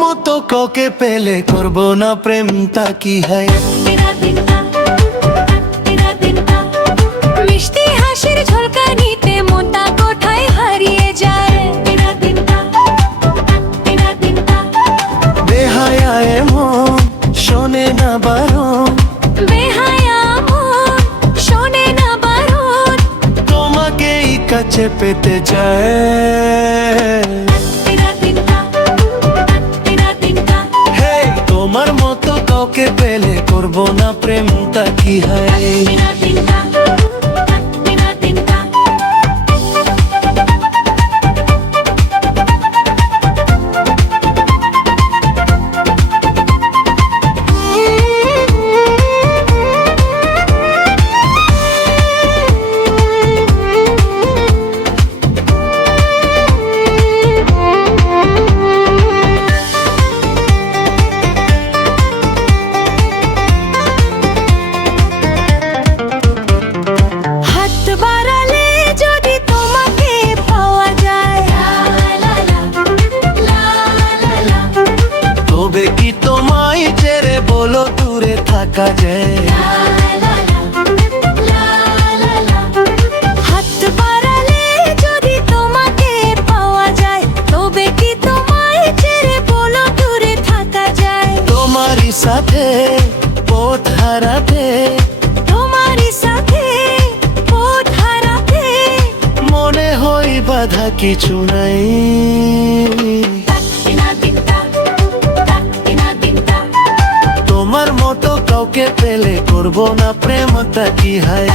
মতো কাউকে পেলে করব না প্রেম, তা কি হয়? মিষ্টি হাসির ঝলকানিতে মনটা কোথায় হারিয়ে যায়। বেহায়ায় মন শোনে না বারণ, বেহায়া মন শোনে না বারণ, তোমাকেই কাছে পেতে চায়। হে, তোমার মতো কাউকে পেলে করব না প্রেম, তা কি হয়? তবে কি তোমায় ছেড়ে বলো দূরে থাকা যায়? হাত বাড়ালে যদি তোমাকে পাওয়া যায়, তবে কি তোমায় ছেড়ে বলো দূরে থাকা যায়? তোমারই সাথে পথ হারাতে, তোমারই সাথে পথ হারাতে মনে হয় বাধা কিছু নাই। তোমার মতো কাউকে পেলে করব না প্রেম, তা কি হয়?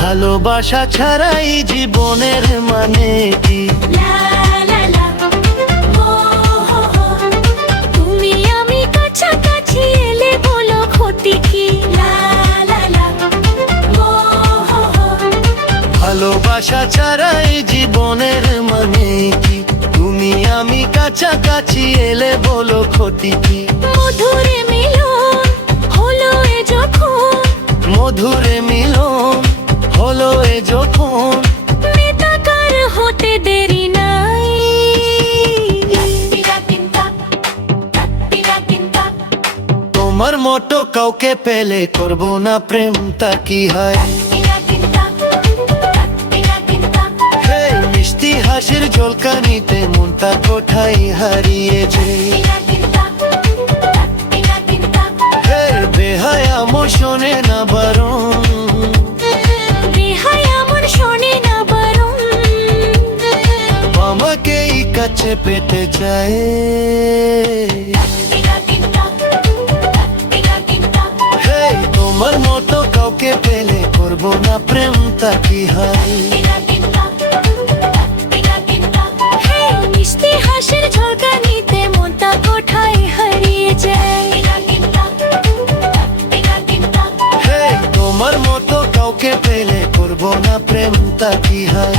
ভালোবাসা ছাড়াই জীবনের মানে কি? তুমি আমি কাছাকাছি এলে বলো ক্ষতি কি? ভালোবাসা ছাড়াই জীবনের মানে কি? তুমি আমি কাছাকাছি এলে বলো ক্ষতি কি? মধুরে মিলন হলো এ যখন, মধুরে মিলন হলো এ যখন, মেটাকার হতে দেরি নাই। তোমার মতো কাউকে পেলে করব না প্রেম, তা কি হয়? হে, মিষ্টি হাসির ঝলকানিতে মনটা কোথায় হারিয়েছে? হে, বেহায়া মন শোনে না বারণ, বেহায়া মন শোনে না বারণ, আমাকেই কাছে পেতে চায়। হে, তোমার মতো কাউকে পেলে করব না প্রেম, তা কি হয়? মিষ্টি হাসির ঝলকানিতে মনটা কোথায় হারিয়ে যায়। হে, তোমার মতো কাউকে পেলে করব না প্রেম, তা কি হয়?